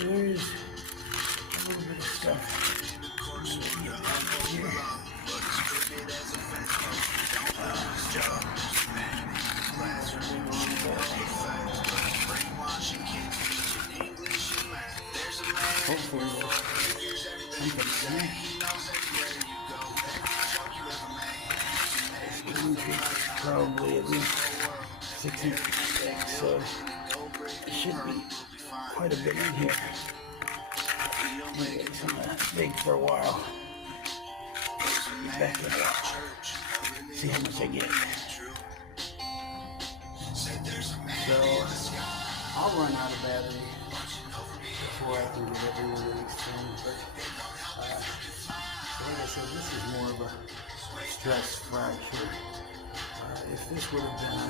There's a little bit of stuff. Hopefully, something's there. Probably at least 6 inches thick, so it should be quite a bit in here. Maybe it's gonna big for a while. Back it up. See how much I get. So I'll run out of battery before I can get every one of these things. But like I said, this is more of a stress fracture. If this would have been